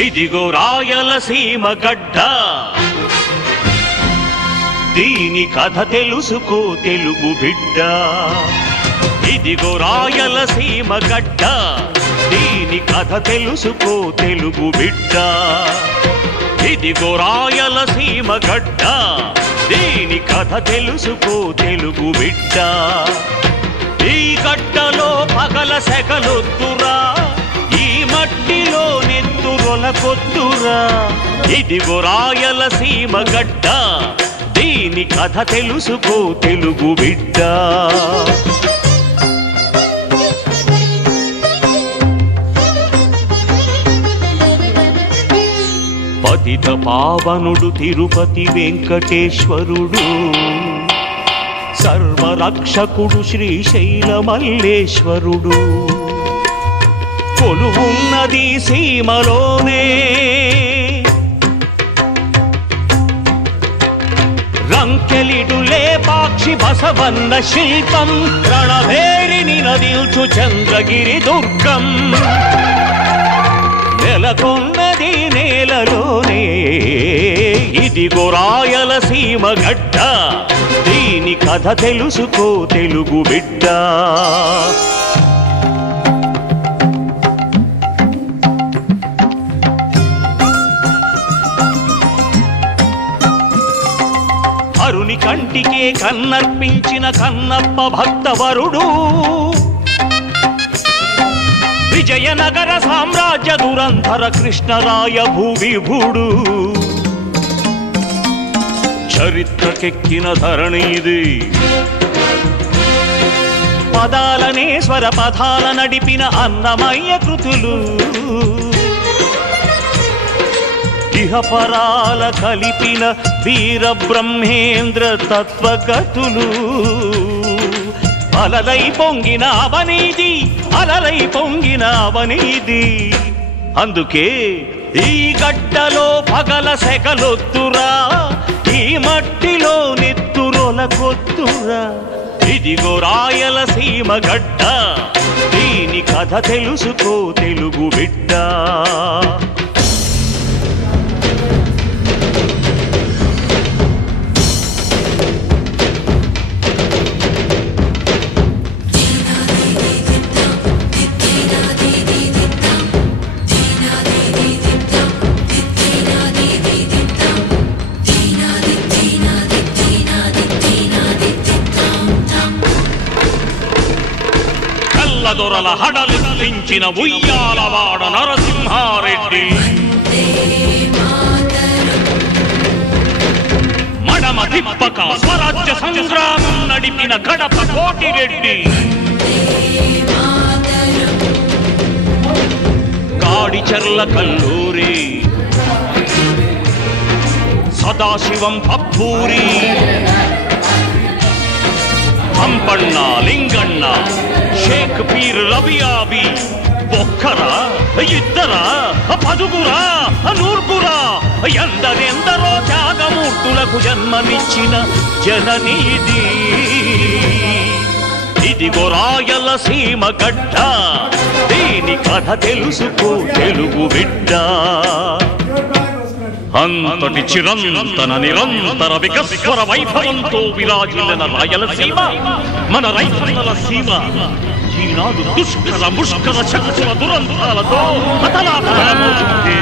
ఇదిగో రాయలసీమ గడ్డ, దీని కథ తెలుసుకో తెలుగు బిడ్డ. ఇదిగో రాయలసీమ గడ్డ, దీని కథ తెలుసుకో తెలుగు బిడ్డ. ఇదిగో రాయలసీమ గడ్డ, దీని కథ తెలుసుకో తెలుగు బిడ్డ. ఈ గడ్డలో పగల సెగలొద్దురా, ఈ మట్టిలో నెత్తురొలకొద్దురా. ఇదిగో రాయలసీమ గడ్డ, దీని కథ తెలుసుకో తెలుగు బిడ్డ. పతిత పావనుడు తిరుపతి వెంకటేశ్వరుడు, సర్వరక్షకుడు శ్రీశైల మల్లేశ్వరుడు. కొలువున్నది సీమలోనే, రంకెలిడు లేపాక్షి బసవన్న శిల్పం, రణభేరిని నదిల్చు చంద్రగిరి దుర్గం. నెలకొన్నది నేలలోనే, ఇదిగో రాయలసీమ గడ్డ, దీని కథ తెలుసుకో తెలుగు బిడ్డ. అరుని కంటికే కన్నర్పించిన కన్నప్ప భక్తవరుడు, విజయనగర సామ్రాజ్య దురంధర కృష్ణరాయ భూవిభుడు. చరిత్రకెక్కిన ధరణిది, పదాలనే స్వర పదాల నడిపిన అన్నమయ్య కృతులు. ఇహపరాల కలిపిన వీర బ్రహ్మేంద్ర తత్వగతులు. అలలై పొంగిన అవనీది, అలలై పొంగిన అవనీది. అందుకే ఈ గడ్డలో పగల సెగలొద్దురా, ఈ మట్టిలో నెత్తురొలకొద్దురా. ఇదిగో రాయలసీమ గడ్డ, దీని కథ తెలుసుకో తెలుగు బిడ్డ. దొరల హడలించిన ఉయ్యాలవాడ నరసింహారెడ్డి, మడమ తిప్పక స్వరాజ్య సంగ్రామం నడిపిన కడప కోటిరెడ్డి. కాడిచెర్ల కల్లూరి, సదాశివం పప్పూరి, హంపಣ್ణ లింగಣ್ణ, షేక్ పీర్ రవియాబి. ఒక్కరా ఇద్దరా పదుగురా నూర్గురా, ఎందరెందరో త్యాగమూర్తులకు జన్మనిచ్చిన జననీది. ఇదిగో రాయలసీమ గడ్డ, దీని కథ తెలుసుకో తెలుగు బిడ్డ. అంతటి చిరంతన నిరంతర వికస్వర వైభవంతో విరాజిల్లిన రాయలసీమ మన రైతన్నల సీమ. ఈనాడు దుష్కర ముష్కర శక్తుల దురంతాలతో అతలాపలమవుతుంటే